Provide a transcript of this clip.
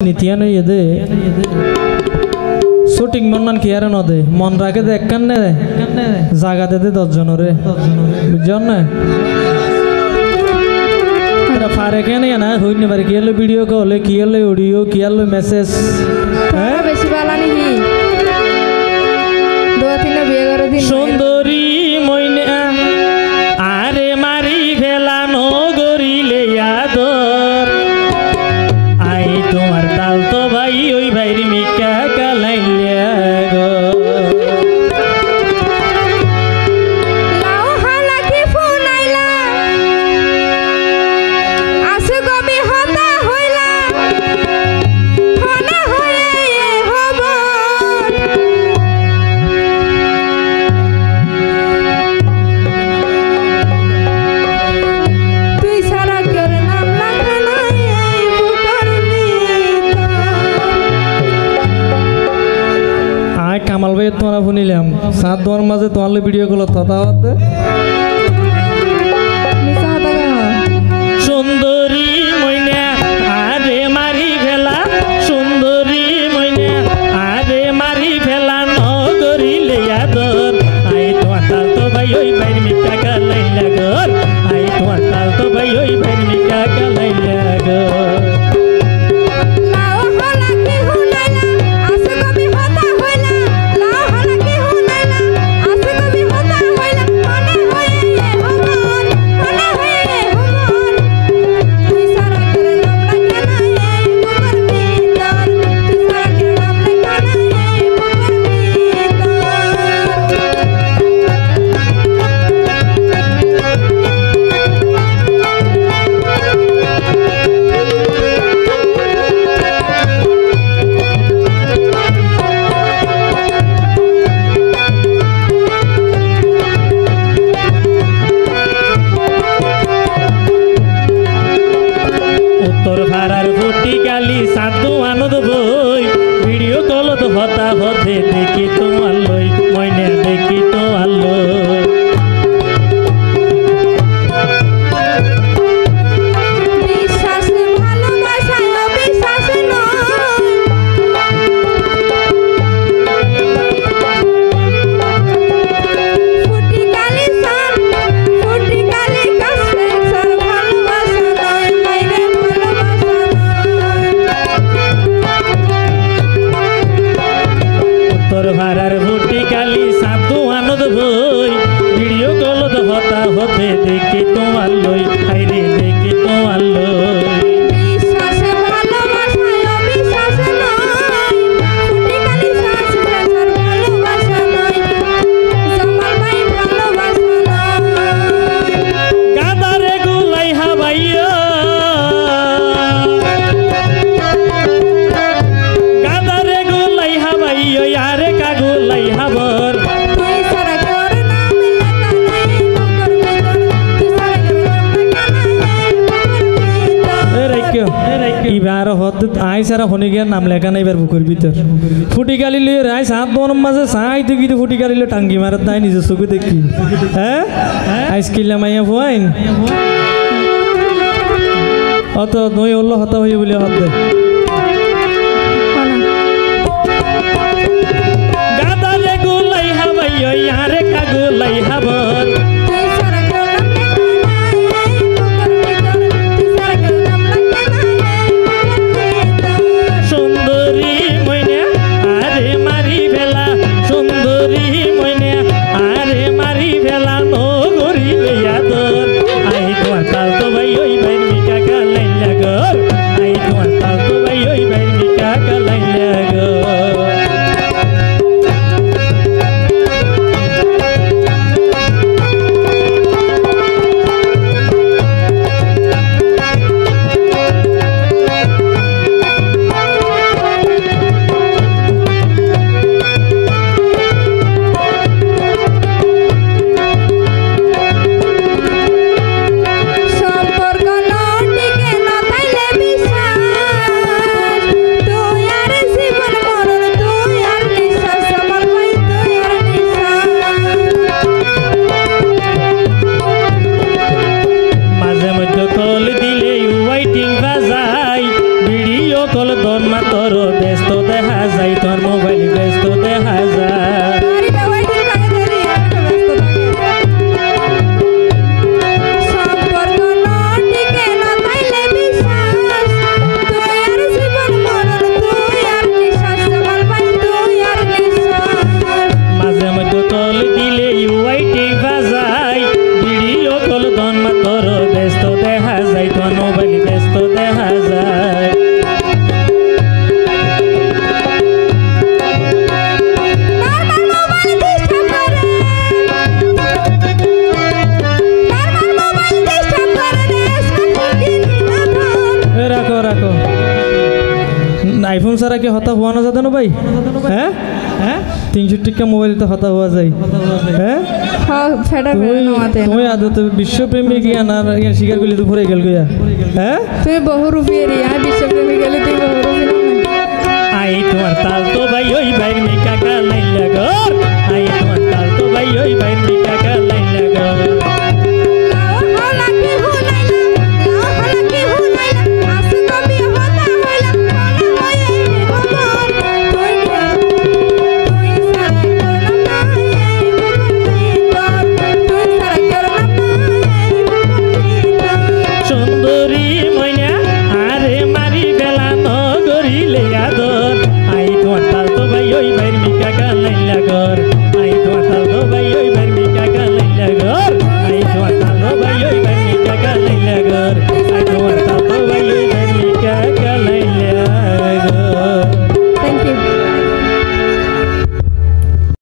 नितियानो ये शूटिंग मन की यार नदे मन राखे दे कन्ने जागा दे 10 जनरे बुझन ना तेरा फारे के नहीं ना हुई नहीं बार किया लो वीडियो को ले किया लो ऑडियो किया लो मैसेज बेसी वाला नहीं 2-3 बिया कर दिन सुंदरी मोइने आरे मारी भेला नो गोरी ले यादर आई तुम्हार ताल तो भाई ओई भाईरी मिका कलाइया गो लाओ हाला की फोन आइला आसु गबी होता होइला होना होए होबो তুই সারা করে নাম লেখা নাই বুকরনি आय कामाल भाई तुम्हारा फुनिलाम सात दोर माঝে তোমার ভিডিও গুলো কথা হতে মিছা কথা सुंदरी मोइना आरे मारी भेला सुंदरी मोइना आरे मारी भेला नगरी ले यादर आई তোমার তাল তো ভাই ওই বাইর মিকা কলাইলা গর आई তোমার তাল তো ভাই ওই বাইর মিকা কলাইলা গর লাও हाला की हुनाइला आसु गबी होता होइला लाओ हाला की हुनाइला आसु गबी होता होइला होना होए होबो होना होए होबो তুই সারা করে নাম লেখা নাই বুকরনি তোর তুই সারা করে নাম লেখা নাই उत्तर भारार फुटी गाली साधु आनंद बई वीडियो कॉल तो होता होते देखी तुम्हार लई मईने देखी तुम्हार लई বিশ্বাস ভালোবাসায় অবিশ্বাস নয় ফুটি কালি সার ফুটি কালি কাছে সার ভালোবাসা নয় মাইরে ভালোবাসা उत्तर भारार फुटी गाली साधु आनंद बई वीडियो कॉल तो होता होते देखी तुम्हार लई आइरे देखी तुम्हार लई বিশ্বাস ভালোবাসায় অবিশ্বাস নয় ফুটি কালি সার সার ভালোবাসা নয় জামাল ভাই ভালোবাসা নয় গাদারে গুলাই হাবাইয়া গাদারে গুলাই হাবাইয়া আরে কাগুলাই হাবর তুই সারা কর নাম লেখা নাই বুকর ভিতর তুই সারা কর নাম লেখা নাই বুকর ভিতর এবার হত আই সারা হনি গিয়া নাম লেখা নাই এবার বুকের ভিতর ফুটি গালি লিয়ে রাই সাত দোন মাঝে সাই তো গিয়ে ফুটি গালি লিয়ে টাঙ্গি মারত নাই নিজে চোখে দেখি হ্যাঁ আইসকিলা মাইয়া ফুয়াইন অত নই হল্লো হতা হইয়ে বলে হত দে গাদারে গুলাই হাবাইয়া আরে কাগুলাই হাবর তুই সারা কর নাম লেখা নাই বুকর ভিতর তুই সারা কর নাম লেখা নাই বুকর ভিতর সুন্দরী মইনা আরে মারি ভেলা সুন্দরী মইনা আরে মারি ভেলা নগরী ইয়াদর আই তোমার তাল তো ভাই ওই ভাই মিকা কালাইলা গর আই তোমার তাল তো তোর ব্যস্ত দেখা যায় তোর মোবাইল ব্যস্ত দেখা যায় আরে ওইটার কাছে দেরি ব্যস্ত থাকে সম্পর্ক টিকে না তাইলে বিশ্বাস তুই আর জীবন মরণ তুই আর নিঃশ্বাস আমার ভাই তুই আর নিঃশ্বাস মাঝে মধ্যে কল দিলে ইউআইটি বাজাই ভিডিও কল দন মা তোর ব্যস্ত দেখা যায় তোর মোবাইল ব্যস্ত দেখা যায় বারবার মোবাইল ডিস্টার্ব করে রাখো রাখো আইফোন ছাড়া কি হতা হওয়া না যাতে না ভাই হ্যাঁ হ্যাঁ 300 টাকা মোবাইল তো হতা হওয়া যায় হ্যাঁ হ্যাঁ ফেডার করে নামাতে তুমি আদত বিশ্বপ্রেমিক ইয়ান আর ইয়ান শিকার করলে তো ভরে গেল গিয়া হ্যাঁ তুমি বহু রূপের বিশ্বপ্রেমী গেলে তুই বহু